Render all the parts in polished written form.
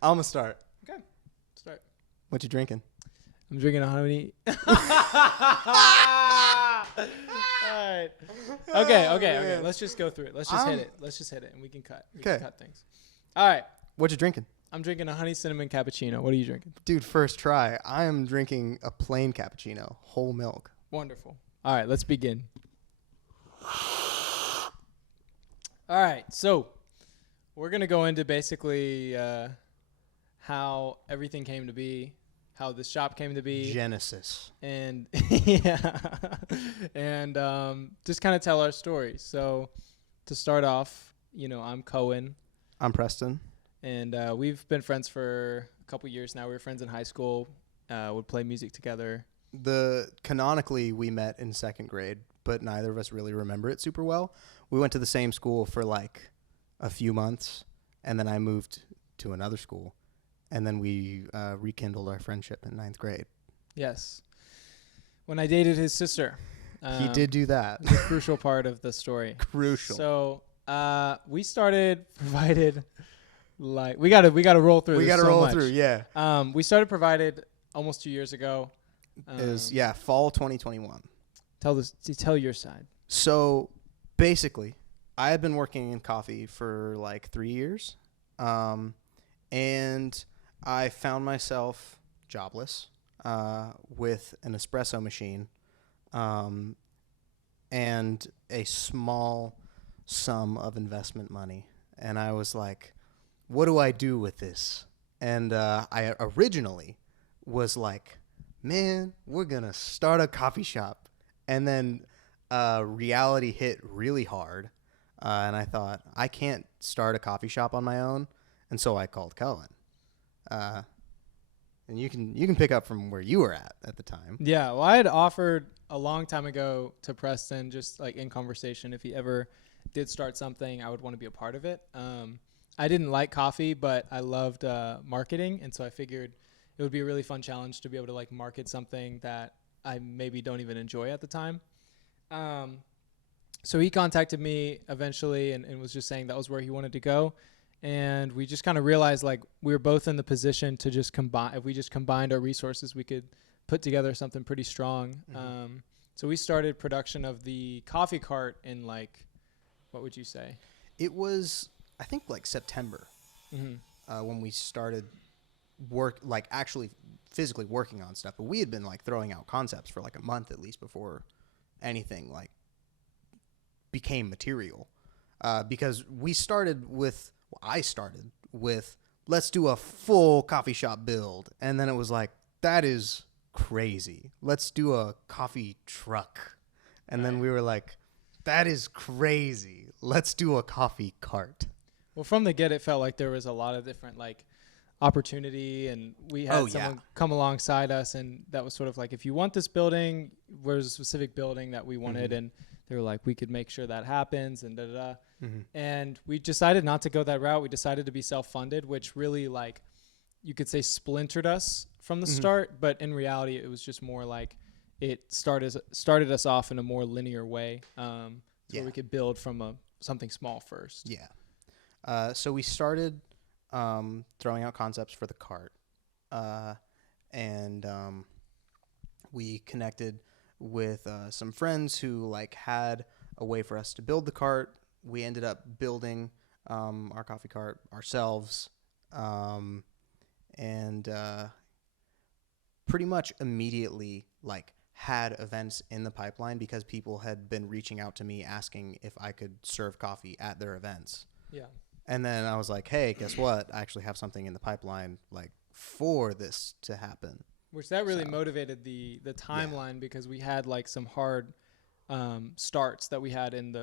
I'm gonna start. Okay, start. What you drinking? I'm drinking a honey. All right. Okay. Let's just go through it. Let's just hit it, and we can cut. We can cut things. All right. What you drinking? I'm drinking a honey cinnamon cappuccino. What are you drinking? Dude, first try. I am drinking a plain cappuccino, whole milk. Wonderful. All right, let's begin. All right, so we're going to go into basically how everything came to be, how the shop came to be. Genesis. And yeah, and just kind of tell our story. So to start off, I'm Cohen. I'm Preston. And we've been friends for a couple years now. We were friends in high school, would play music together. Canonically, we met in second grade, but neither of us really remember it super well. We went to the same school for like a few months, and then I moved to another school, and then we rekindled our friendship in ninth grade. Yes. When I dated his sister. He did do that. The crucial part of the story. Crucial. So we started provided... Like we gotta roll through. We gotta roll through, yeah. We started provided almost 2 years ago. Fall 2021. Tell your side. So basically, I had been working in coffee for like 3 years, and I found myself jobless with an espresso machine, and a small sum of investment money, and I was like, what do I do with this? And I originally was like, man, we're going to start a coffee shop. And then reality hit really hard. And I thought, I can't start a coffee shop on my own. And so I called Cohen. And you can pick up from where you were at the time. Yeah, well, I had offered a long time ago to Preston, just like in conversation, if he ever did start something, I would want to be a part of it. I didn't like coffee, but I loved marketing, and so I figured it would be a really fun challenge to be able to like market something that I maybe don't even enjoy at the time. So he contacted me eventually and was just saying that was where he wanted to go, and we just kind of realized like we were both in the position to just combine. If we just combined our resources, we could put together something pretty strong. Mm-hmm. So we started production of the coffee cart in like, what would you say? It was, I think, like September, when we started actually physically working on stuff. But we had been like throwing out concepts for like a month at least before anything like became material. Because I started with, let's do a full coffee shop build. And then it was like, that is crazy. Let's do a coffee truck. And then we were like, that is crazy. Let's do a coffee cart. Well, from the get, it felt like there was a lot of different like opportunity, and we had someone come alongside us, and that was sort of like, if you want this building, there's a specific building that we wanted, and they were like, we could make sure that happens, and da-da-da. And we decided not to go that route. We decided to be self-funded, which really, like, you could say splintered us from the start, but in reality, it was just more like it started us off in a more linear way, so we could build from something small first. Yeah. So we started throwing out concepts for the cart, and we connected with some friends who like had a way for us to build the cart. We ended up building our coffee cart ourselves, and pretty much immediately like had events in the pipeline because people had been reaching out to me asking if I could serve coffee at their events. Yeah. And then I was like, hey, guess what? I actually have something in the pipeline like for this to happen. Which that really motivated the timeline because we had like some hard starts that we had in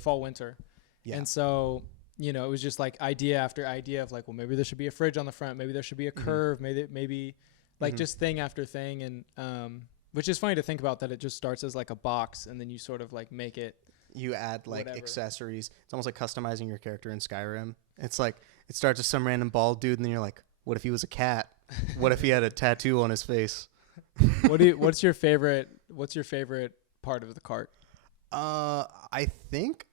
fall winter. Yeah. And so, it was just like idea after idea of like, well, maybe there should be a fridge on the front. Maybe there should be a curve. Maybe like just thing after thing. And which is funny to think about that it just starts as like a box and then you sort of like make it. You add like accessories. It's almost like customizing your character in Skyrim. It's like it starts with some random bald dude, and then you're like, "What if he was a cat? What if he had a tattoo on his face?" What's your favorite part of the cart? I think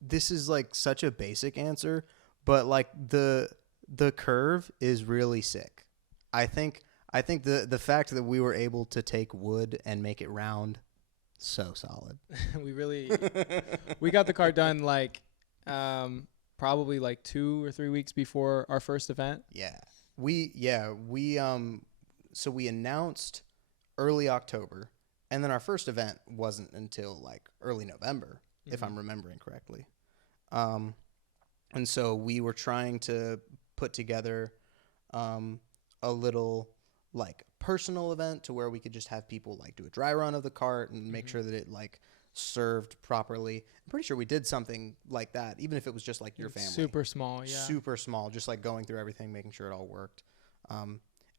this is like such a basic answer, but like the the curve is really sick. I think the fact that we were able to take wood and make it round, so solid. We got the car done like probably like 2 or 3 weeks before our first event. So we announced early October, and then our first event wasn't until like early November, if I'm remembering correctly. And so we were trying to put together a little like personal event to where we could just have people like do a dry run of the cart and make sure that it like served properly. I'm pretty sure we did something like that, even if it was just like your family. Super small, yeah. Super small, just like going through everything, making sure it all worked.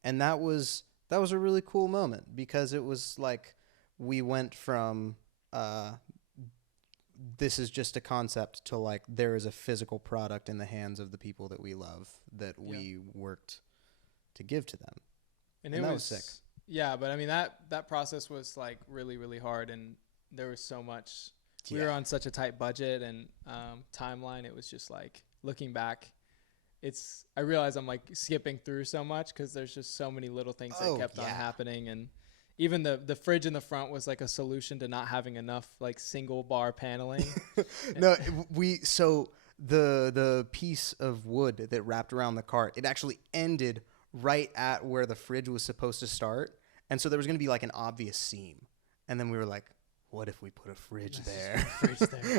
And that was a really cool moment because it was like we went from this is just a concept to like there is a physical product in the hands of the people that we love that we worked to give to them. And that was sick. Yeah, but I mean that process was like really, really hard, and there was so much. We were on such a tight budget and timeline. It was just like looking back, I realize I'm like skipping through so much because there's just so many little things that kept on happening. And even the fridge in the front was like a solution to not having enough like single bar paneling. So the piece of wood that wrapped around the cart, it actually ended right at where the fridge was supposed to start. And so there was going to be like an obvious seam. And then we were like, what if we put a fridge there?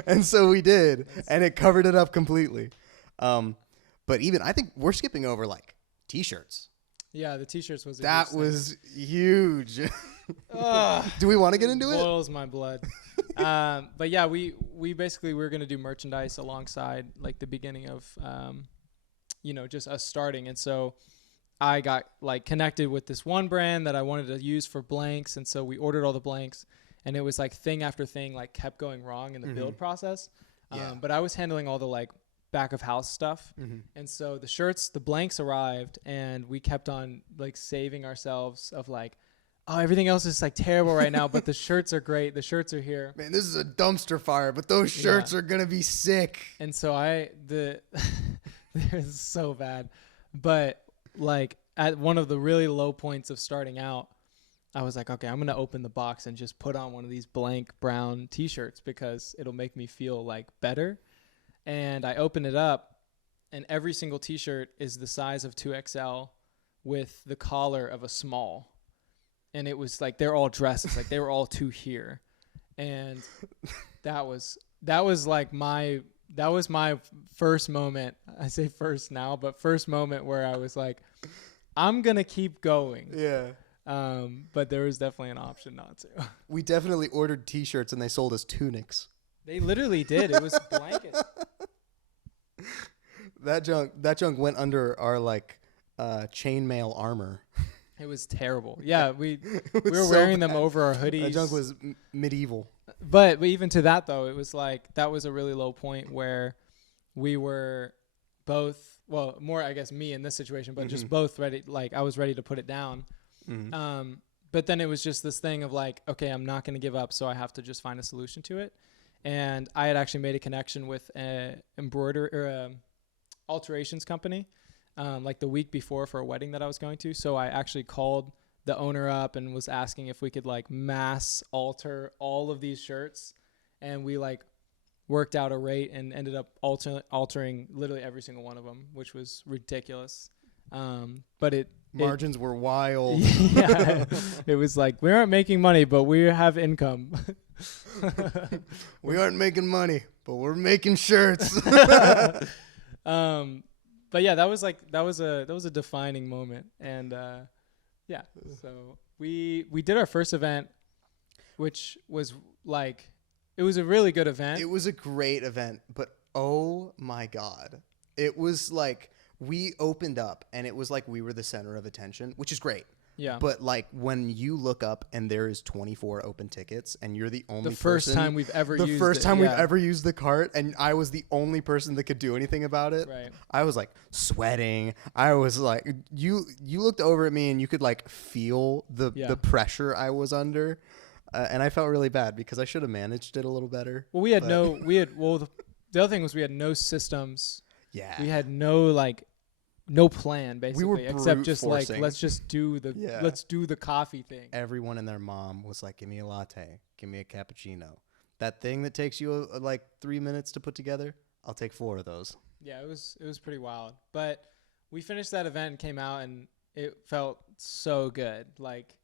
And so we did, and it covered it up completely. But even I think we're skipping over like T-shirts. Yeah, the T-shirts was huge. Do we want to get into it? Boils my blood. But yeah, we basically were going to do merchandise alongside like the beginning of just us starting. And so I got like connected with this one brand that I wanted to use for blanks, and so we ordered all the blanks, and it was like thing after thing like kept going wrong in the build process. But I was handling all the like back of house stuff. And so the blanks arrived, and we kept on like saving ourselves of like, oh, everything else is like terrible right now, but the shirts are great. The shirts are here. Man, this is a dumpster fire, but those shirts are going to be sick. And so they're so bad. But like at one of the really low points of starting out, I was like, okay, I'm going to open the box and just put on one of these blank brown T-shirts because it'll make me feel like better. And I opened it up, and every single T-shirt is the size of 2XL with the collar of a small. And it was like they're all dresses, like they were all two here. And that was my first moment. I say first now, but first moment where I was like, I'm going to keep going. Yeah. But there was definitely an option not to. We definitely ordered T-shirts, and they sold us tunics. They literally did. It was blankets. That junk went under our like chainmail armor. It was terrible. Yeah, we were wearing them over our hoodies. That junk was medieval. But even to that though, it was like that was a really low point where we were both, well, more I guess me in this situation, but just both ready. Like I was ready to put it down. But then it was just this thing of like, okay, I'm not going to give up, so I have to just find a solution to it. And I had actually made a connection with an alterations company like the week before for a wedding that I was going to. So I actually called the owner up and was asking if we could like mass alter all of these shirts. And we like worked out a rate and ended up altering literally every single one of them, which was ridiculous. But margins were wild. Yeah, it was like, we aren't making money, but we have income. We aren't making money, but we're making shirts. But yeah, that was a defining moment. And yeah, so we did our first event, which was like, it was a really good event. It was a great event, but oh my God, it was like we opened up and it was like we were the center of attention, which is great. Yeah. But like when you look up and there is 24 open tickets and you're the only first time we've ever used the cart, and I was the only person that could do anything about it. Right. I was like sweating. I was like, you looked over at me and you could like feel the pressure I was under. And I felt really bad because I should have managed it a little better. Well, the other thing was we had no systems. Yeah. We had no like no plan basically, except just forcing. like let's just do the let's do the coffee thing. Everyone and their mom was like, "Give me a latte, give me a cappuccino." That thing that takes you like 3 minutes to put together, I'll take 4 of those. Yeah, it was pretty wild. But we finished that event and came out, and it felt so good. Like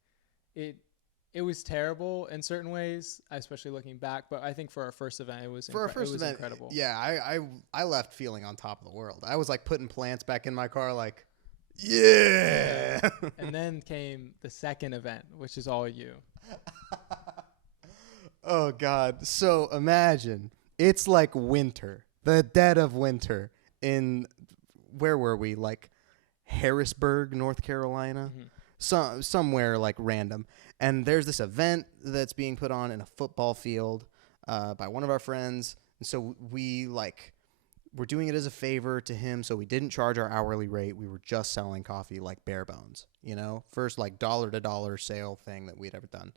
it was terrible in certain ways, especially looking back. But I think for our first event, it was incredible. Yeah, I left feeling on top of the world. I was like putting plants back in my car, like, yeah. And then came the second event, which is all you. Oh God! So imagine it's like winter, the dead of winter in where were we? Like Harrisburg, North Carolina. Somewhere like random, and there's this event that's being put on in a football field by one of our friends, and so we're doing it as a favor to him, so we didn't charge our hourly rate. We were just selling coffee like bare bones, first like dollar to dollar sale thing that we'd ever done,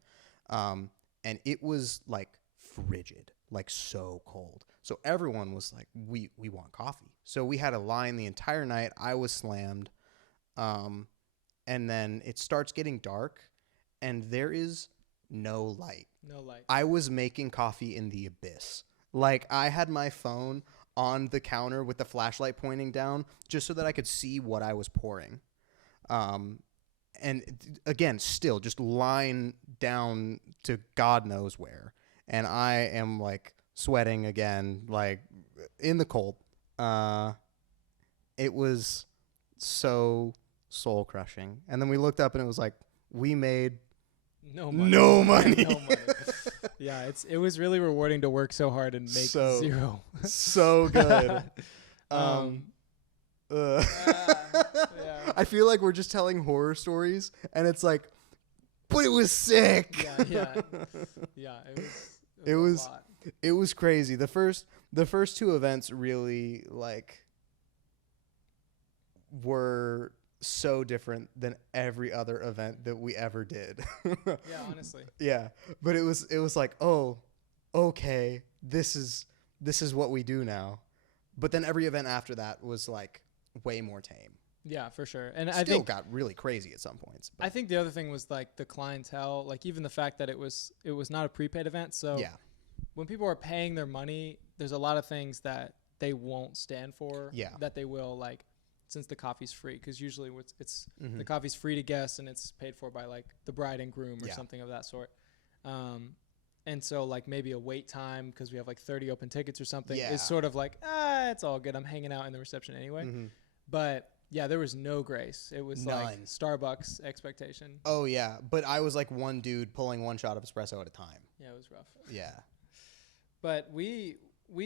and it was like frigid, like so cold, so everyone was like, we want coffee, so we had a line the entire night. I was slammed. And then it starts getting dark, and there is no light. No light. I was making coffee in the abyss. Like, I had my phone on the counter with the flashlight pointing down just so that I could see what I was pouring. And again, still just line down to God knows where. And I am, like, sweating again, like, in the cold. It was so soul crushing. And then we looked up and it was like, we made no money. No money. Yeah, it was really rewarding to work so hard and make zero. So good. I feel like we're just telling horror stories, and it's like, but it was sick. Yeah. It was crazy. The first 2 events really like were so different than every other event that we ever did. Yeah, honestly. Yeah, but it was like, oh, okay, this is what we do now. But then every event after that was like way more tame. Yeah, for sure. And I think got really crazy at some points. I think the other thing was like the clientele, like even the fact that it was not a prepaid event. So yeah, when people are paying their money, there's a lot of things that they won't stand for. Yeah. That they will, like, since the coffee's free, because usually it's the coffee's free to guests and it's paid for by like the bride and groom or something of that sort. And so like maybe a wait time because we have like 30 open tickets or something is sort of like, it's all good. I'm hanging out in the reception anyway. But yeah, there was no grace. It was none. Like Starbucks expectation. Oh yeah, but I was like one dude pulling 1 shot of espresso at a time. Yeah, it was rough. Yeah. But we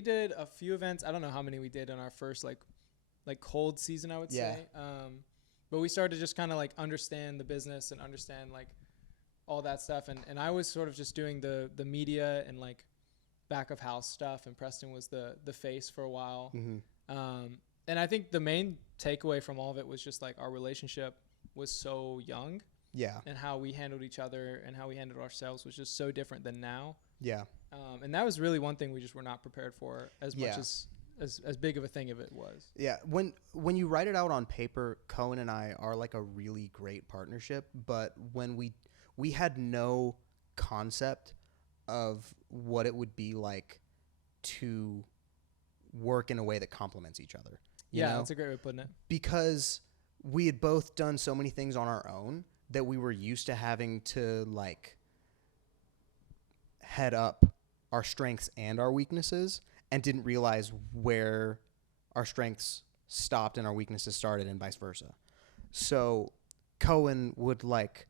did a few events. I don't know how many we did in our first like cold season, I would say. But we started to just kind of like understand the business and understand like all that stuff. And I was sort of just doing the media and like back of house stuff. And Preston was the face for a while. And I think the main takeaway from all of it was just like our relationship was so young. Yeah. And how we handled each other and how we handled ourselves was just so different than now. Yeah. And that was really one thing we just were not prepared for as much as big of a thing as it was. Yeah. When you write it out on paper, Cohen and I are like a really great partnership. But when we had no concept of what it would be like to work in a way that complements each other. You know? That's a great way of putting it. Because we had both done so many things on our own that we were used to having to like head up our strengths and our weaknesses, and didn't realize where our strengths stopped and our weaknesses started, and vice versa. So Cohen would like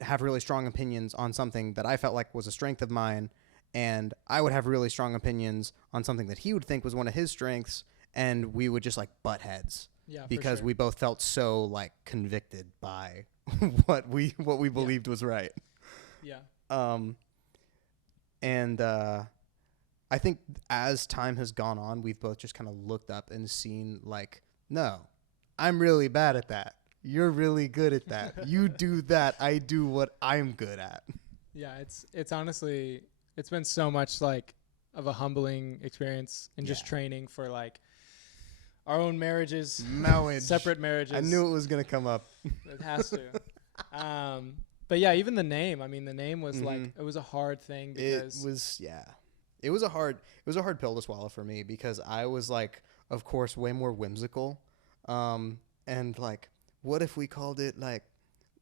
have really strong opinions on something that I felt like was a strength of mine, and I would have really strong opinions on something that he would think was one of his strengths, and we would just like butt heads. Yeah, because we both felt so like convicted by what we believed was right. Yeah. And I think as time has gone on, we've both just kind of looked up and seen like, no, I'm really bad at that. You're really good at that. You do that. I do what I'm good at. Yeah, it's honestly, it's been so much like of a humbling experience and just training for like our own marriages, Marriage. separate marriages. I knew it was going to come up. It has to. But yeah, even the name. I mean, the name was like, it was a hard thing because it was a hard pill to swallow for me because I was like, of course, way more whimsical. And like, what if we called it like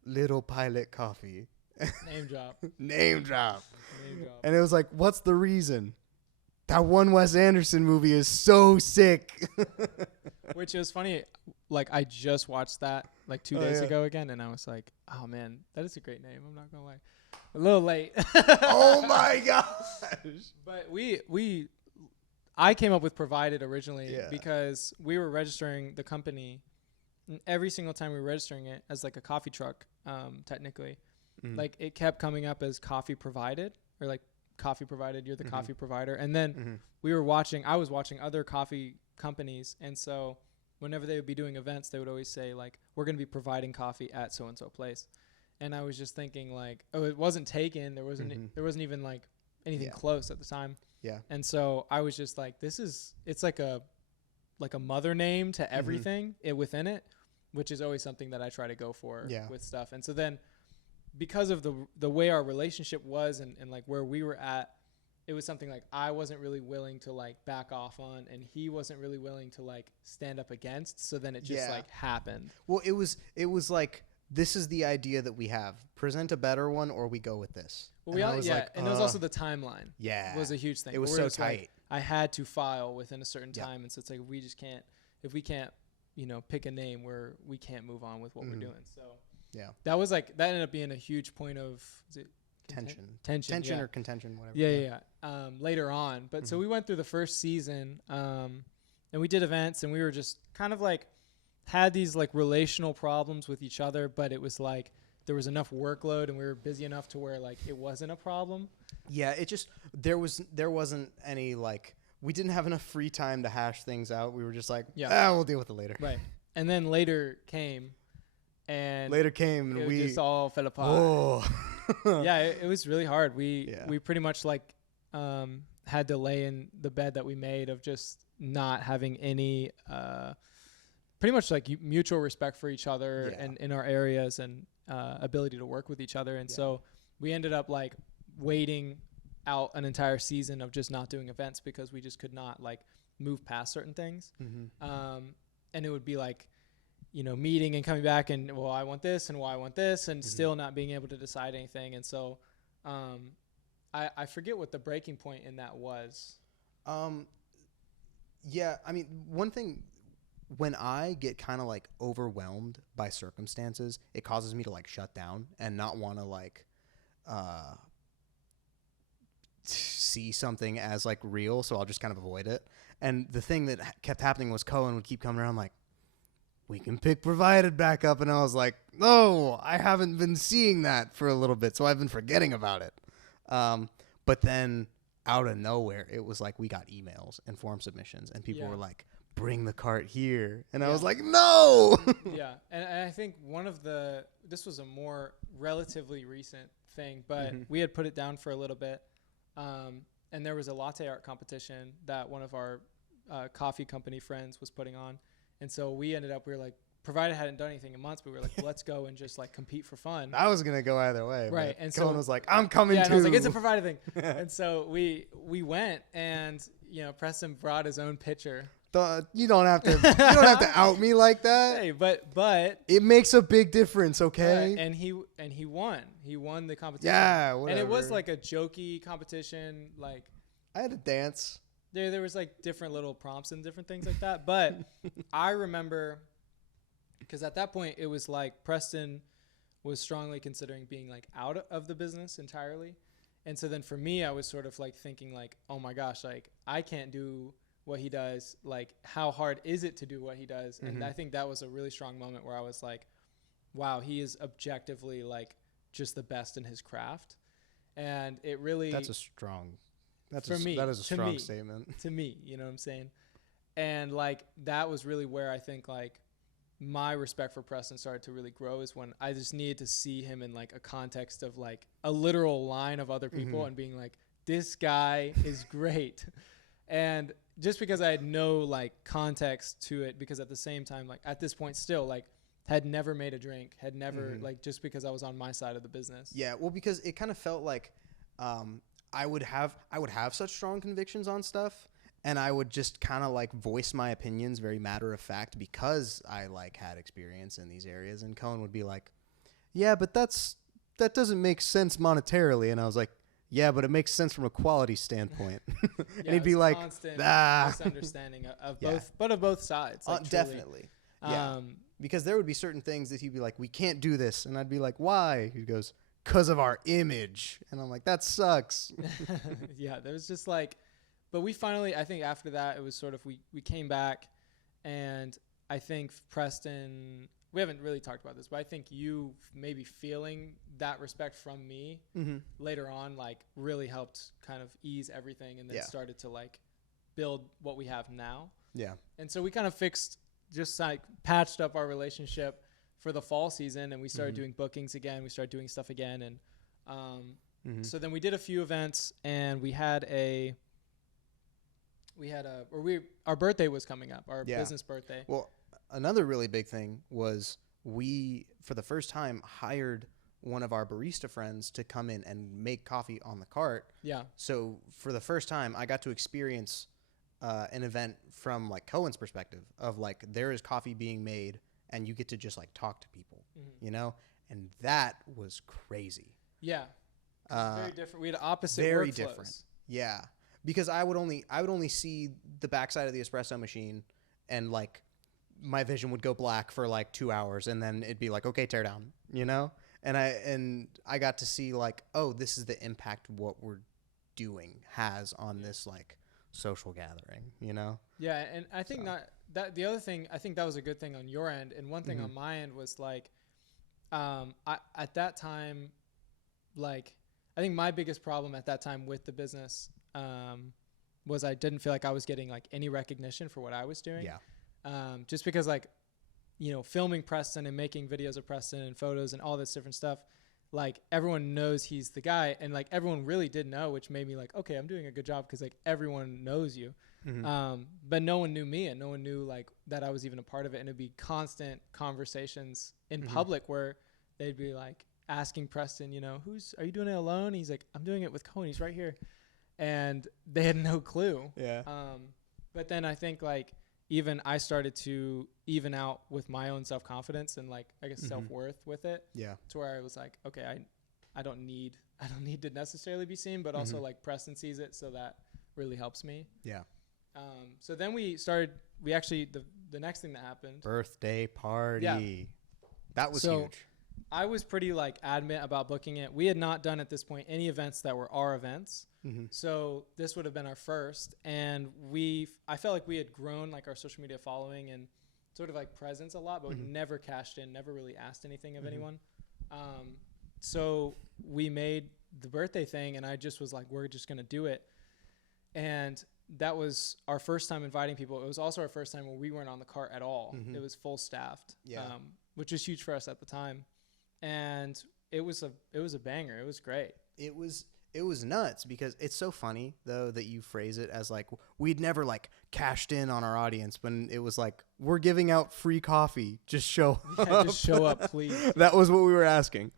Little Pilot Coffee? Name drop. Name drop. Name drop. And it was like, what's the reason? That one Wes Anderson movie is so sick. Which is funny. Like, I just watched that like 2 days ago again, and I was like, oh man, that is a great name. I'm not gonna lie. A little late. Oh my gosh. But I came up with Provided originally because we were registering the company, and every single time we were registering it as like a coffee truck, technically, like it kept coming up as Coffee Provided, or like Coffee Provided, you're the coffee provider. And then I was watching other coffee companies, and so whenever they would be doing events, they would always say like, we're going to be providing coffee at so and so place. And I was just thinking like, oh, it wasn't taken. There wasn't even like anything close at the time. Yeah. And so I was just like, it's like a mother name to everything within it, which is always something that I try to go for with stuff. And so then because of the way our relationship was and like where we were at, it was something like I wasn't really willing to like back off on, and he wasn't really willing to like stand up against. So then it just like happened. Well, it was like, this is the idea that we have. Present a better one, or we go with this. Well, and there was also the timeline. Yeah, was a huge thing. It was so tight. Like, I had to file within a certain time, and so it's like if we can't, pick a name where we can't move on with what we're doing. So that ended up being a huge point of tension or contention, whatever. Yeah. Later on, but so we went through the first season, and we did events, and we were just kind of like had these like relational problems with each other, but it was like there was enough workload and we were busy enough to where like it wasn't a problem. Yeah, it just there wasn't any like, we didn't have enough free time to hash things out. We were just like, we'll deal with it later. Right. And then later came and we just all fell apart. Oh. Yeah, it was really hard. We pretty much like had to lay in the bed that we made of just not having any pretty much like mutual respect for each other and in our areas and ability to work with each other. And so we ended up like waiting out an entire season of just not doing events because we just could not like move past certain things. And it would be like, meeting and coming back and, well, I want this and I want this, and still not being able to decide anything. And so I forget what the breaking point in that was. Yeah, I mean, one thing, when I get kind of like overwhelmed by circumstances, it causes me to like shut down and not want to like see something as like real. So I'll just kind of avoid it. And the thing that kept happening was Cohen would keep coming around like, we can pick Provided back up. And I was like, no, I haven't been seeing that for a little bit, so I've been forgetting about it. But then out of nowhere, it was like we got emails and form submissions, and people were like, bring the cart here. And I was like, no. Yeah. And I think this was a more relatively recent thing, but we had put it down for a little bit. And there was a latte art competition that one of our coffee company friends was putting on. And so we ended up, we were like, Provided hadn't done anything in months, but we were like, let's go and just like compete for fun. I was going to go either way. Right. And Cohen was like, I'm coming too. And I was like, it's a Provided thing. And so we went, and, Preston brought his own pitcher. You don't have to out me like that. Hey, but it makes a big difference, okay? And he won. He won the competition. Yeah, whatever. And it was like a jokey competition. Like, I had to dance. There was like different little prompts and different things like that. But I remember, because at that point it was like Preston was strongly considering being like out of the business entirely. And so then for me, I was sort of like thinking like, oh my gosh, like I can't do what he does. Like, how hard is it to do what he does? And I think that was a really strong moment where I was like, wow, he is objectively like just the best in his craft. And it really, that is a strong statement to me, you know what I'm saying? And like, that was really where I think like my respect for Preston started to really grow, is when I just needed to see him in like a context of like a literal line of other people and being like, this guy is great. And just because I had no like context to it, because at the same time, like at this point still, like had never made a drink, had never like, just because I was on my side of the business. Yeah. Well, because it kind of felt like, I would have such strong convictions on stuff, and I would just kind of like voice my opinions very matter of fact because I like had experience in these areas. And Cohen would be like, yeah, but that doesn't make sense monetarily. And I was like, yeah, but it makes sense from a quality standpoint. And he'd be like, misunderstanding of both, but of both sides. Like, definitely. Yeah. Because there would be certain things that he'd be like, we can't do this. And I'd be like, why? He goes, because of our image. And I'm like, that sucks. Yeah, there was just like, but we finally, I think after that, it was sort of, we came back, and I think Preston, we haven't really talked about this, but I think you maybe feeling that respect from me later on, like really helped kind of ease everything, and then started to like build what we have now. Yeah. And so we kind of just like patched up our relationship for the fall season, and we started doing bookings again. We started doing stuff again. And so then we did a few events, and our birthday was coming up, our business birthday. Well, another really big thing was we, for the first time, hired one of our barista friends to come in and make coffee on the cart. Yeah. So for the first time, I got to experience an event from like Cohen's perspective of like, there is coffee being made and you get to just like talk to people, you know? And that was crazy. Yeah. Very different. We had opposite very workflows. Different. Yeah. Because I would only see the backside of the espresso machine, and like my vision would go black for like 2 hours, and then it'd be like, okay, tear down, you know? And I got to see like, oh, this is the impact what we're doing has on this like social gathering, you know? Yeah. And I think the other thing, I think that was a good thing on your end. And one thing on my end was like, at that time, like, I think my biggest problem at that time with the business, was I didn't feel like I was getting like any recognition for what I was doing. Yeah. Just because like, you know, filming Preston and making videos of Preston and photos and all this different stuff, like everyone knows he's the guy, and like everyone really did know, which made me like, okay, I'm doing a good job, because like everyone knows you. But no one knew me, and no one knew like that I was even a part of it. And it'd be constant conversations in public where they'd be like asking Preston, you know, are you doing it alone? He's like, I'm doing it with Cohen. He's right here. And they had no clue. Yeah. But then I think like even I started to even out with my own self-confidence and like, I guess self-worth with it. Yeah. To where I was like, okay, I don't need to necessarily be seen, but also like Preston sees it. So that really helps me. Yeah. So then the next thing that happened. Birthday party. Yeah. That was huge. I was pretty like adamant about booking it. We had not done at this point any events that were our events. So this would have been our first. And I felt like we had grown like our social media following and sort of like presence a lot, but we never cashed in, never really asked anything of anyone. So we made the birthday thing, and I just was like, we're just going to do it. And that was our first time inviting people. It was also our first time where we weren't on the cart at all. It was full staffed, which was huge for us at the time. And it was a banger. It was great. It was nuts, because it's so funny though that you phrase it as like we'd never like cashed in on our audience, when it was like, we're giving out free coffee, just show up. Just show up, please. That was what we were asking.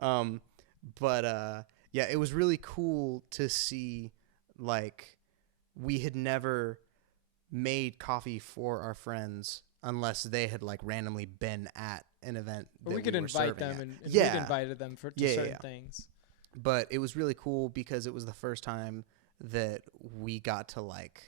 But it was really cool to see, like, we had never made coffee for our friends unless they had like randomly been at an event. Or we could invite them, and we invited them to certain things. But it was really cool because it was the first time that we got to like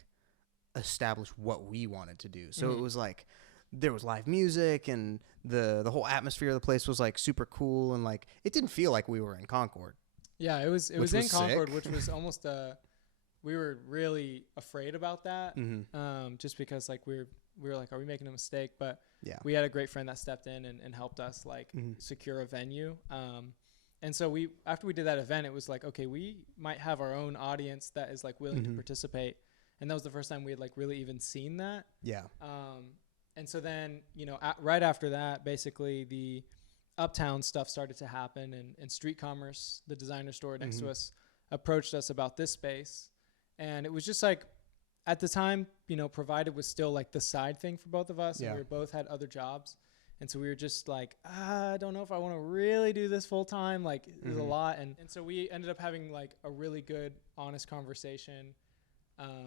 establish what we wanted to do. So it was like, there was live music, and the whole atmosphere of the place was like super cool, and like it didn't feel like we were in Concord. Yeah, it was in Concord, which was almost we were really afraid about that, just because like we were like, are we making a mistake? But we had a great friend that stepped in and helped us like secure a venue. And so after we did that event, it was like, okay, we might have our own audience that is like willing to participate. And that was the first time we had like really even seen that. Yeah. And so then, you know, right after that, basically the Uptown stuff started to happen, and Street Commerce, the designer store next to us, approached us about this space. And it was just like, at the time, provided was still like the side thing for both of us. Yeah. And we both had other jobs. And so we were just like, I don't know if I want to really do this full time. Like there's a lot. And so we ended up having like a really good, honest conversation.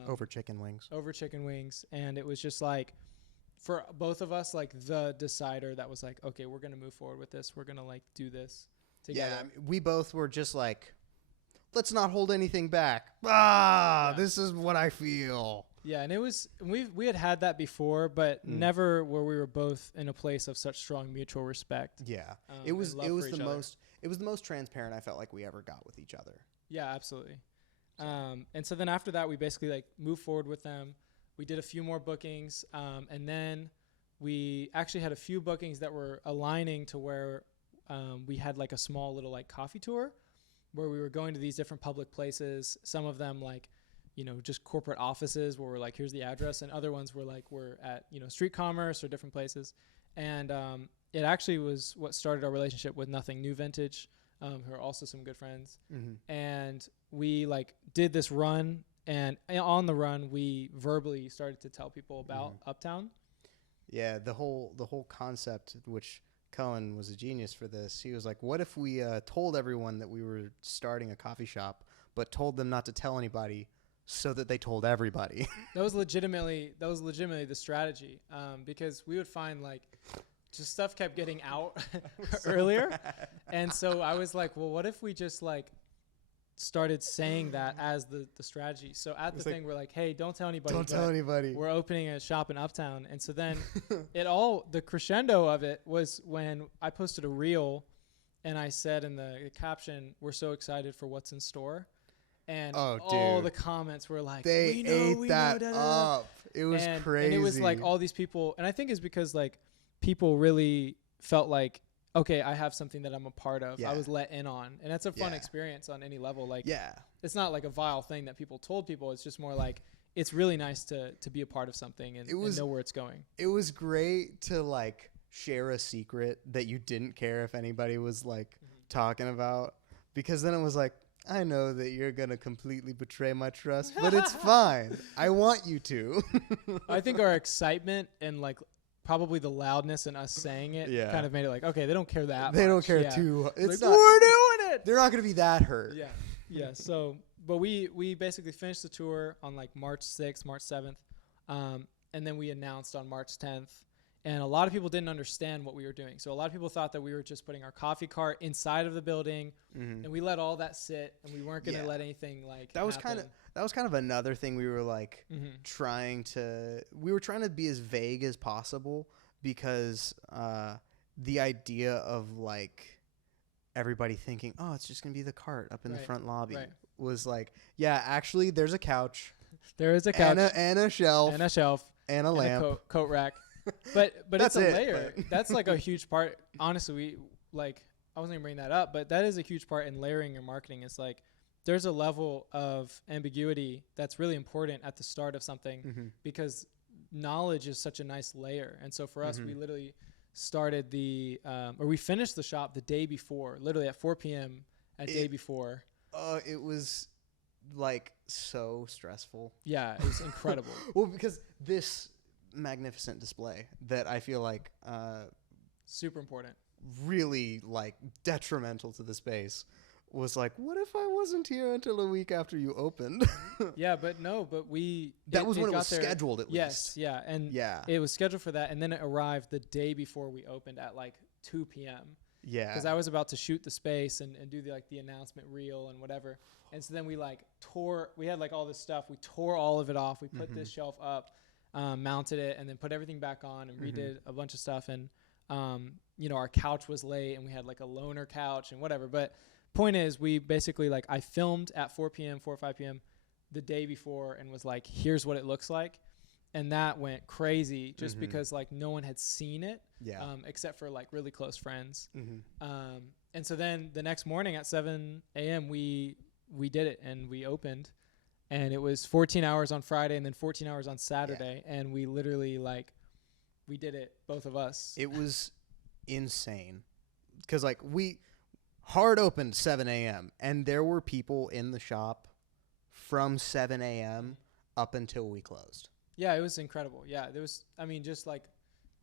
Over chicken wings. And it was just like, for both of us, like the decider that was like, okay, we're going to move forward with this. We're going to like do this together. Yeah. We both were just like, let's not hold anything back. This is what I feel. Yeah. And it was, we had that before, but never where we were both in a place of such strong mutual respect. Yeah. It was the most transparent I felt like we ever got with each other. Yeah, absolutely. And so then after that, we basically like moved forward with them. We did a few more bookings, and then we actually had a few bookings that were aligning to where we had like a small little like coffee tour where we were going to these different public places. Some of them like, just corporate offices where we're like, here's the address. And other ones were like, we're at, street commerce or different places. And it actually was what started our relationship with Nothing New Vintage, who are also some good friends. Mm-hmm. And we like did this run. And on the run, we verbally started to tell people about Uptown. Yeah, the whole concept, which Cohen was a genius for this. He was like, what if we told everyone that we were starting a coffee shop, but told them not to tell anybody so that they told everybody? That was legitimately the strategy, because we would find like just stuff kept getting out earlier. And so I was like, well, what if we just like started saying that as the strategy. So at the thing, we're like, hey, don't tell anybody. Don't tell anybody. We're opening a shop in Uptown. And so then the crescendo of it was when I posted a reel and I said in the caption, we're so excited for what's in store. And all the comments were like, they ate that up. It was crazy. And it was like all these people. And I think it's because like people really felt like, okay, I have something that I'm a part of. Yeah. I was let in on. And that's a fun experience on any level. Like, it's not like a vile thing that people told people. It's just more like, it's really nice to be a part of something and know where it's going. It was great to like share a secret that you didn't care if anybody was like talking about, because then it was like, I know that you're going to completely betray my trust, but it's fine. I want you to. I think our excitement and like, probably the loudness in us saying it kind of made it like, okay, they don't care that much. They don't care too. It's like, we're doing it. They're not going to be that hurt. Yeah. Yeah. So, but we basically finished the tour on like March 6th, March 7th. And then we announced on March 10th. And a lot of people didn't understand what we were doing. So a lot of people thought that we were just putting our coffee cart inside of the building, and we let all that sit, and we weren't going to let anything like that was kind of another thing we were like trying to be as vague as possible, because the idea of like everybody thinking, oh, it's just going to be the cart up in the front lobby was like, yeah, actually there's a couch. There is a couch and a shelf and a lamp, a coat rack. But it's a layer. That's like a huge part. Honestly, I wasn't even bringing that up, but that is a huge part in layering your marketing. It's like there's a level of ambiguity that's really important at the start of something, because knowledge is such a nice layer. And so for us, we literally started we finished the shop the day before, literally at 4 p.m. day before. It was like so stressful. Yeah, it was incredible. Well, because this magnificent display that I feel like super important, really like detrimental to the space, was like, what if I wasn't here until a week after you opened? Yeah, but that was when it was scheduled, at least. Yeah, and it was scheduled for that, and then it arrived the day before we opened at like 2 p.m. Yeah, because I was about to shoot the space and do the announcement reel and whatever. And so then we like we had like all this stuff, we tore all of it off, we put this shelf up, mounted it, and then put everything back on and redid a bunch of stuff. And our couch was late, and we had like a loaner couch and whatever. But point is, we basically like I filmed at 4 or 5 p.m. the day before and was like, here's what it looks like. And that went crazy just because like no one had seen it, except for like really close friends. And so then the next morning at 7 a.m. we did it, and we opened. And it was 14 hours on Friday and then 14 hours on Saturday. Yeah. And we literally we did it, both of us. It was insane. Because we hard opened 7 a.m. and there were people in the shop from 7 a.m. up until we closed. Yeah, it was incredible. Yeah, there was, I mean, just like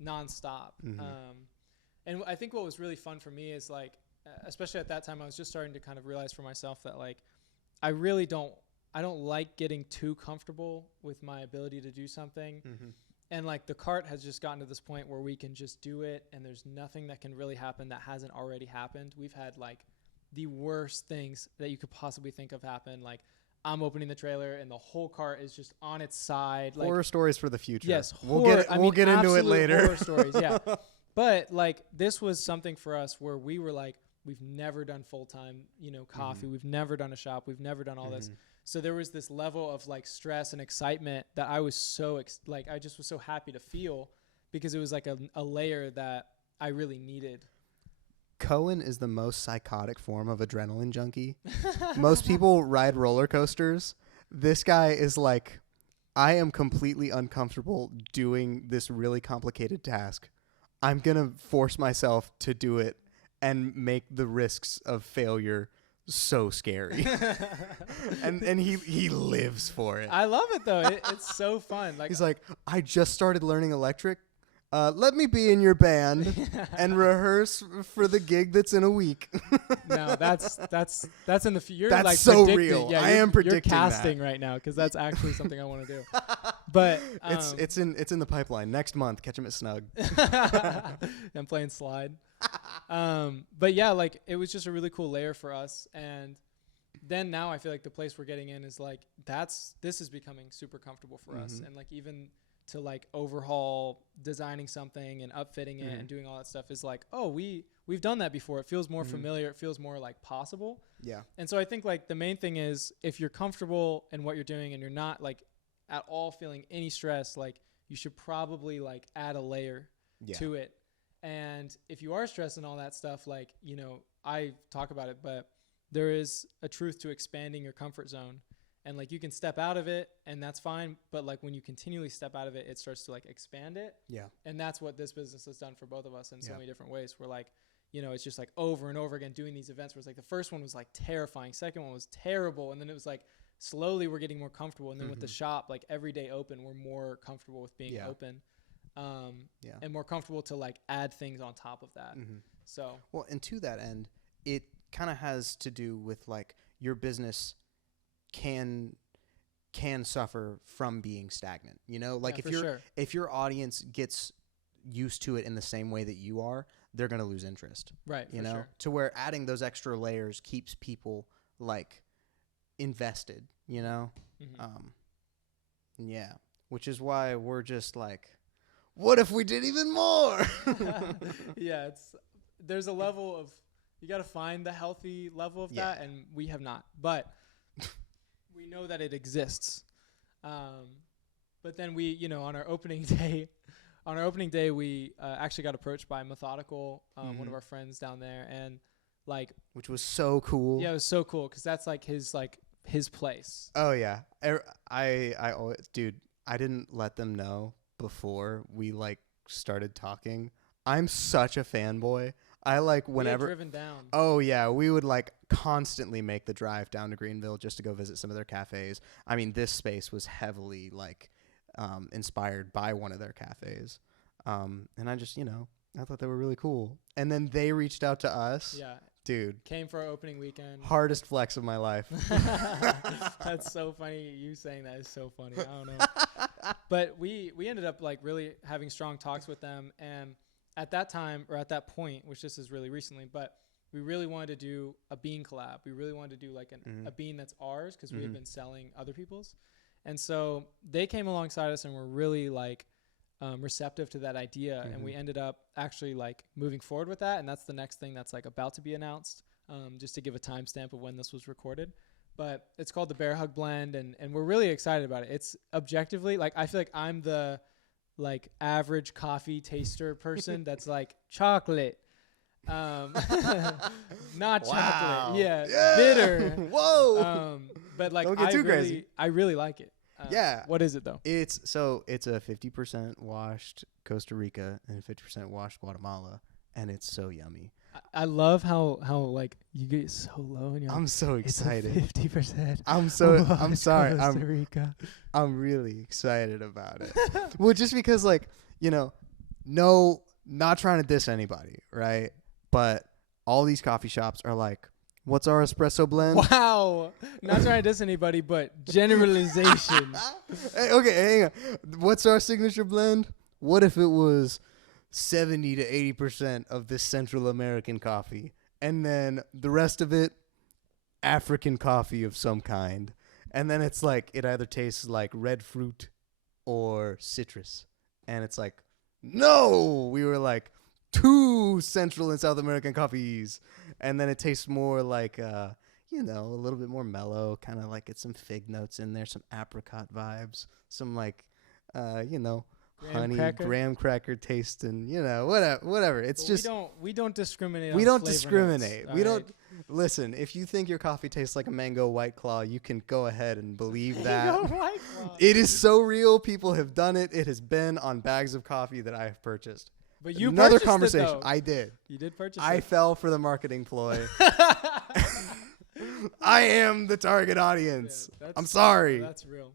nonstop. And I think what was really fun for me is like, especially at that time, I was just starting to kind of realize for myself that like, I don't like getting too comfortable with my ability to do something. And like the cart has just gotten to this point where we can just do it and there's nothing that can really happen that hasn't already happened. We've had like the worst things that you could possibly think of happen. Like I'm opening the trailer and the whole cart is just on its side. Like, horror stories for the future. Yes. We'll get into it later. Horror stories. Yeah. But like this was something for us where we were like, we've never done full-time, coffee. We've never done a shop. We've never done all this. So there was this level of like stress and excitement that I was so I just was so happy to feel because it was like a layer that I really needed. Cohen is the most psychotic form of adrenaline junkie. Most people ride roller coasters. This guy is like, I am completely uncomfortable doing this really complicated task. I'm going to force myself to do it and make the risks of failure so scary. and he lives for it. I love it though. It's so fun. Like he's like, I just started learning electric. Let me be in your band and rehearse for the gig that's in a week. No, that's in the future. That's like so predicting. real. Yeah, I am predicting you're casting that right now because that's actually something I want to do. But it's in the pipeline next month. Catch him at Snug. I'm playing slide. But yeah, like it was just a really cool layer for us. And then now I feel like the place we're getting in is like this is becoming super comfortable for us. And like even to like overhaul designing something and upfitting it and doing all that stuff is like, oh, we've done that before. It feels more familiar. It feels more like possible. Yeah. And so I think like the main thing is if you're comfortable in what you're doing and you're not like at all feeling any stress, like you should probably like add a layer to it. And if you are stressed and all that stuff, like, I talk about it, but there is a truth to expanding your comfort zone. And like you can step out of it and that's fine. But like when you continually step out of it, it starts to like expand it. Yeah. And that's what this business has done for both of us in so many different ways. We're like, it's just like over and over again doing these events where it's like the first one was like terrifying. Second one was terrible. And then it was like slowly we're getting more comfortable. And then with the shop, like every day open, we're more comfortable with being open. And more comfortable to like add things on top of that. So, well, and to that end, it kind of has to do with like your business can suffer from being stagnant, like if your audience gets used to it in the same way that you are, they're going to lose interest. Right. To where adding those extra layers keeps people like invested, yeah, which is why we're just like, what if we did even more? Yeah, there's a level of, you got to find the healthy level of that, and we have not. But we know that it exists. But then we, on our opening day, we actually got approached by Methodical, one of our friends down there, and like, which was so cool. Yeah, it was so cool because that's like his place. Oh yeah, dude, I didn't let them know before we like started talking. I'm such a fanboy. I like whenever we had driven down. Oh yeah, we would like constantly make the drive down to Greenville just to go visit some of their cafes. I mean, this space was heavily like inspired by one of their cafes. And I just, I thought they were really cool. And then they reached out to us. Yeah. Dude. Came for our opening weekend. Hardest flex of my life. That's so funny. You saying that is so funny. I don't know. But we ended up like really having strong talks with them. And at that time, or at that point, which this is really recently, but we really wanted to do a bean collab. We really wanted to do like a bean that's ours because we had been selling other people's. And so they came alongside us and were really like receptive to that idea. And we ended up actually like moving forward with that. And that's the next thing that's like about to be announced, just to give a timestamp of when this was recorded. But it's called the Bear Hug Blend. And we're really excited about it. It's objectively like, I feel like I'm the like average coffee taster person that's like chocolate. Not chocolate. Yeah. Bitter. Whoa. But like, Don't get too crazy. I really like it. Yeah. What is it though? It's a 50% washed Costa Rica and 50% washed Guatemala, and it's so yummy. I love how like you get so low and you're I'm like, so excited. 50%. I'm sorry. Costa Rica. I'm really excited about it. Well, just because, like, no, not trying to diss anybody, right? But all these coffee shops are like, what's our espresso blend? Wow. Not trying to diss anybody, but generalization. Hey, okay, hang on. What's our signature blend? What if it was 70 to 80% of this Central American coffee, and then the rest of it, African coffee of some kind? And then it's like, it either tastes like red fruit or citrus. And it's like, no, we were like 2 Central and South American coffees. And then it tastes more like, a little bit more mellow, kind of like get some fig notes in there, some apricot vibes, some like, graham cracker taste, and whatever. It's But just we don't discriminate. we on don't flavor discriminate. notes, We all don't listen. If you think your coffee tastes like a mango White Claw, you can go ahead and believe right? that. Mango White Claw. It is so real. People have done it. It has been on bags of coffee that I have purchased. But you Another purchased conversation. It, though. I did. You did purchase I it. fell for the marketing ploy. I am the target audience. Yeah, I'm sorry. That's real.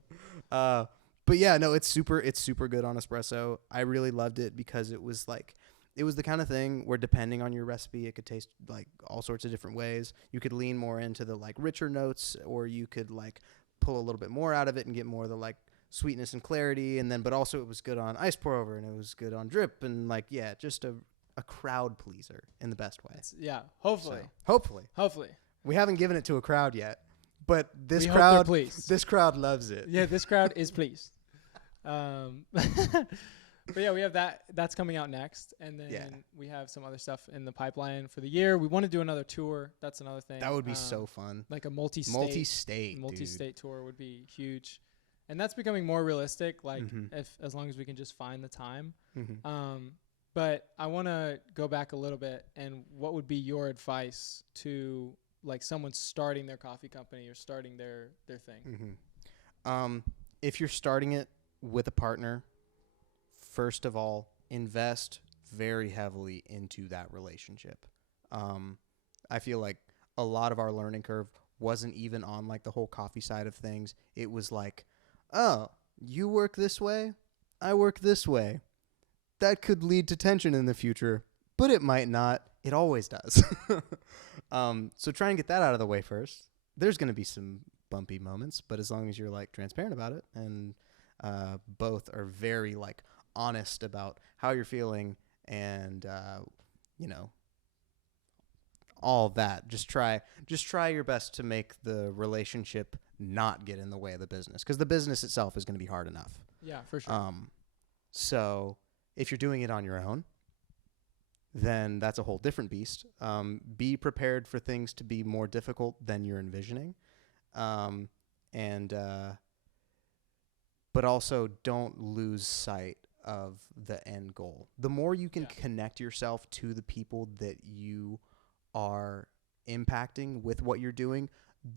But yeah, no, it's super good on espresso. I really loved it because it was the kind of thing where depending on your recipe, it could taste like all sorts of different ways. You could lean more into the like richer notes, or you could like pull a little bit more out of it and get more of the like sweetness and clarity. And then, but also it was good on ice pour over, and it was good on drip, and like, yeah, just a crowd pleaser in the best way. Hopefully. So, hopefully. We haven't given it to a crowd yet, but this crowd loves it. Yeah, this crowd is pleased. But yeah, we have that. That's coming out next, and then we have some other stuff in the pipeline for the year. We want to do another tour. That's another thing. That would be so fun. Like a multi-state tour would be huge, and that's becoming more realistic. Like as long as we can just find the time. But I want to go back a little bit, and what would be your advice to like someone starting their coffee company or starting their thing? If you're starting it with a partner, first of all, invest very heavily into that relationship. I feel like a lot of our learning curve wasn't even on like the whole coffee side of things. It was like, oh, you work this way, I work this way. That could lead to tension in the future, but it might not. It always does. So try and get that out of the way first. There's going to be some bumpy moments, but as long as you're like transparent about it, and both are very like honest about how you're feeling, and all of that, just try your best to make the relationship not get in the way of the business, because the business itself is going to be hard enough. Yeah, for sure. So if you're doing it on your own, then that's a whole different beast. Be prepared for things to be more difficult than you're envisioning. But also don't lose sight of the end goal. The more you can connect yourself to the people that you are impacting with what you're doing,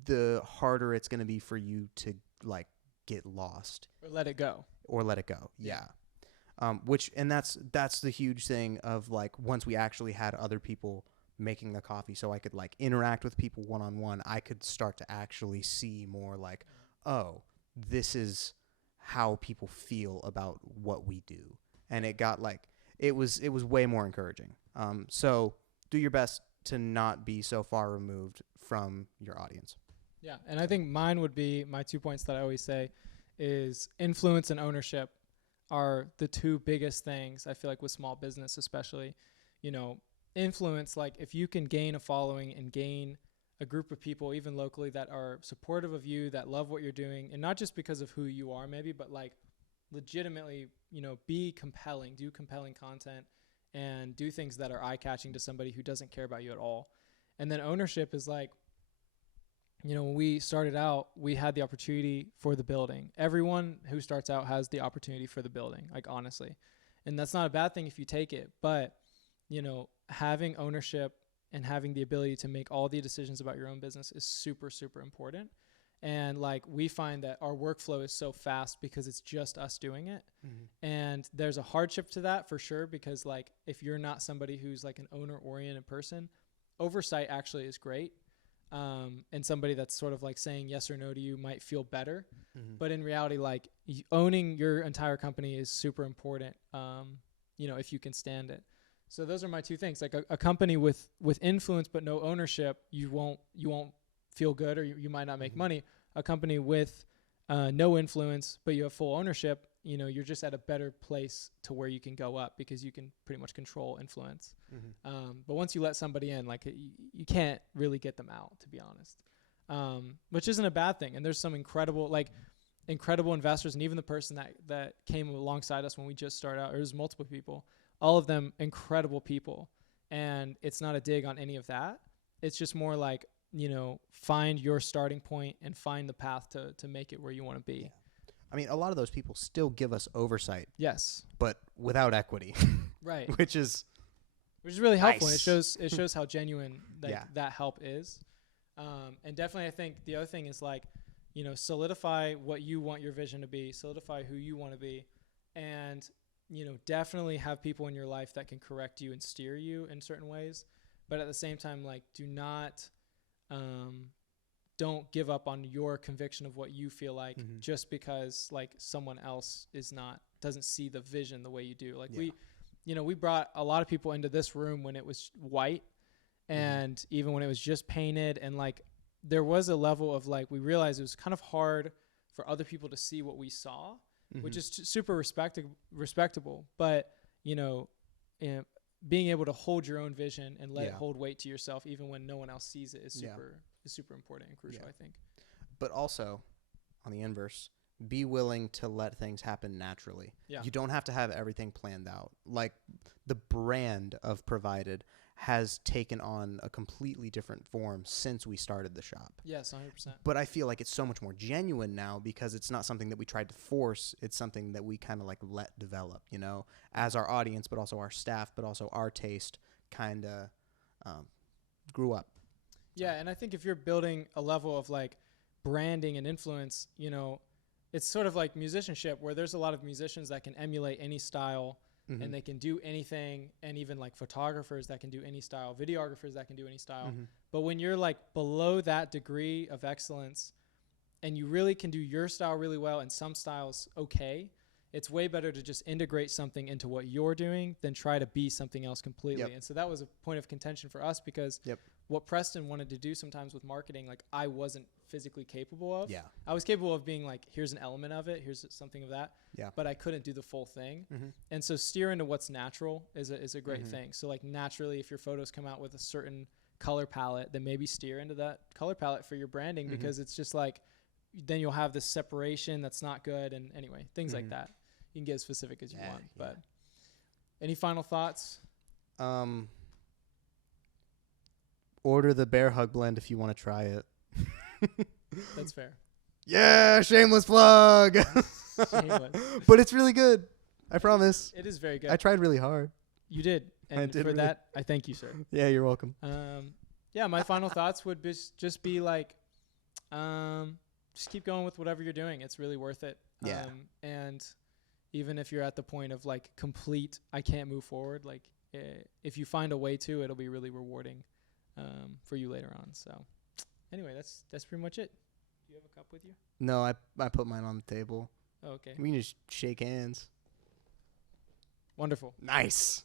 the harder it's going to be for you to like get lost or let it go. Yeah. That's the huge thing of like, once we actually had other people making the coffee, so I could like interact with people one-on-one, I could start to actually see more like, oh, this is how people feel about what we do. And it got like, it was way more encouraging. So do your best to not be so far removed from your audience. Yeah. And I think mine would be, my 2 points that I always say is influence and ownership are the two biggest things I feel like with small business, especially. Influence, like if you can gain a following and gain a group of people, even locally, that are supportive of you, that love what you're doing, and not just because of who you are maybe, but like legitimately, be compelling, do compelling content, and do things that are eye-catching to somebody who doesn't care about you at all. And then ownership is like, when we started out, we had the opportunity for the building. Everyone who starts out has the opportunity for the building, like honestly. And that's not a bad thing if you take it, but, having ownership and having the ability to make all the decisions about your own business is super, super important. And like, we find that our workflow is so fast because it's just us doing it. And there's a hardship to that for sure, because like, if you're not somebody who's like an owner-oriented person, oversight actually is great. And somebody that's sort of like saying yes or no to you might feel better. But in reality, like owning your entire company is super important. If you can stand it. So those are my two things. Like a company with influence but no ownership, you won't feel good, or you might not make money. A company with no influence but you have full ownership, you're just at a better place to where you can go up because you can pretty much control influence. But once you let somebody in, like you can't really get them out, to be honest, which isn't a bad thing. And there's some incredible investors, and even the person that came alongside us when we just started out, there's multiple people, all of them incredible people. And it's not a dig on any of that. It's just more like, find your starting point and find the path to make it where you want to be. Yeah. I mean, a lot of those people still give us oversight. Yes. But without equity. Right. Which is really helpful. Nice. It shows how genuine that help is. And definitely I think the other thing is like, solidify what you want your vision to be, solidify who you want to be, and, definitely have people in your life that can correct you and steer you in certain ways. But at the same time, like, do not, don't give up on your conviction of what you feel like just because like someone else doesn't see the vision the way you do. Like we brought a lot of people into this room when it was white and even when it was just painted, and like there was a level of like, we realized it was kind of hard for other people to see what we saw, which is super respectable. But, being able to hold your own vision and let it hold weight to yourself, even when no one else sees it, is super important and crucial, I think. But also, on the inverse, be willing to let things happen naturally. Yeah. You don't have to have everything planned out. Like the brand of Provided has taken on a completely different form since we started the shop. Yes, 100%. But I feel like it's so much more genuine now because it's not something that we tried to force. It's something that we kind of like let develop, as our audience, but also our staff, but also our taste kind of grew up. Yeah, and I think if you're building a level of like branding and influence, it's sort of like musicianship, where there's a lot of musicians that can emulate any style and they can do anything, and even like photographers that can do any style, videographers that can do any style. But when you're like below that degree of excellence and you really can do your style really well and some styles okay, it's way better to just integrate something into what you're doing than try to be something else completely. Yep. And so that was a point of contention for us because what Preston wanted to do sometimes with marketing, like I wasn't physically capable of. Yeah. I was capable of being like, here's an element of it, here's something of that. Yeah. But I couldn't do the full thing. And so steer into what's natural is a great thing. So like naturally, if your photos come out with a certain color palette, then maybe steer into that color palette for your branding because it's just like, then you'll have this separation that's not good. And anyway, things like that. You can get as specific as you want. But any final thoughts? Order the Bear Hug blend if you want to try it. That's fair. Yeah, shameless plug. Shameless. But it's really good. I promise. It is very good. I tried really hard. You did. And for that, I thank you, sir. Yeah, you're welcome. My final thoughts would just be like, just keep going with whatever you're doing. It's really worth it. Yeah. And even if you're at the point of like complete, I can't move forward, like if you find a way to, it'll be really rewarding for you later on. So anyway, that's pretty much it. Do you have a cup with you? No, I put mine on the table. Oh, okay. We can just shake hands. Wonderful. Nice.